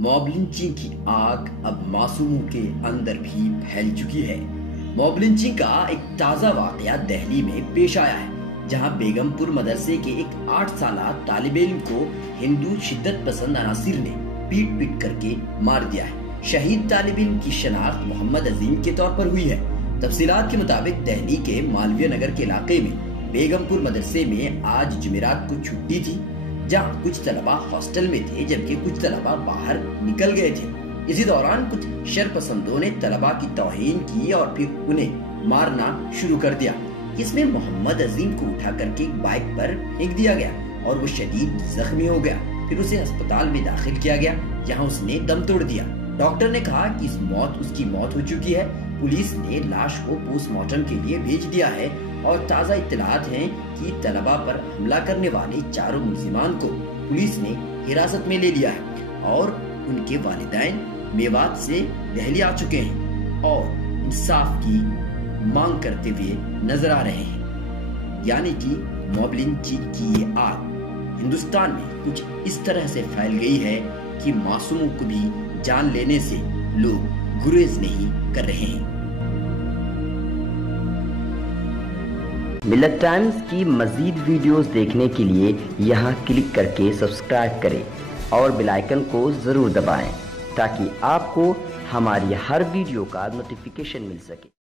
Mob lynching की आग अब मासूमों के अंदर भी फैल चुकी है। मॉब लिंचिंग का एक ताजा वाकया दिल्ली में पेश आया है, जहां बेगमपुर मदरसे के एक 8 साला तालिब इल्म को हिंदू शिद्दत पसंद अनासिर ने पीट पीट करके मार दिया है। शहीद तालिब इल्म की शनाख्त मोहम्मद अजीम के तौर पर हुई है। तफसीलात के मुताबिक दिल्ली के मालवीय नगर के इलाके में बेगमपुर मदरसे में आज जुमेरात को छुट्टी थी, जहां कुछ तलबा हॉस्टल में थे जबकि कुछ तलबा बाहर निकल गए थे। इसी दौरान कुछ शरपसंदों ने तलबा की तौहीन की और फिर उन्हें मारना शुरू कर दिया। इसमें मोहम्मद अजीम को उठा करके एक बाइक पर फेंक दिया गया और वो शदीद जख्मी हो गया। फिर उसे अस्पताल में दाखिल किया गया, जहां उसने दम तोड़ दिया। डॉक्टर ने कहा कि उसकी मौत हो चुकी है। पुलिस ने लाश को पोस्टमार्टम के लिए भेज दिया है और ताज़ा इत्तलात हैं कि तलबा पर हमला करने वाले चारों मुल्जिमान को पुलिस ने हिरासत में ले लिया है और उनके वालिदैन मेवात से दिल्ली आ चुके हैं और इंसाफ की मांग करते हुए नजर आ रहे हैं। यानी कि मॉब लिंचिंग की ये आग हिंदुस्तान में कुछ इस तरह से फैल गई है कि मासूमों को भी जान लेने से लोग गुरेज नहीं कर रहे हैं। मिल्लत टाइम्स की मज़ीद वीडियोस देखने के लिए यहाँ क्लिक करके सब्सक्राइब करें और बेल आइकन को ज़रूर दबाएं ताकि आपको हमारी हर वीडियो का नोटिफिकेशन मिल सके।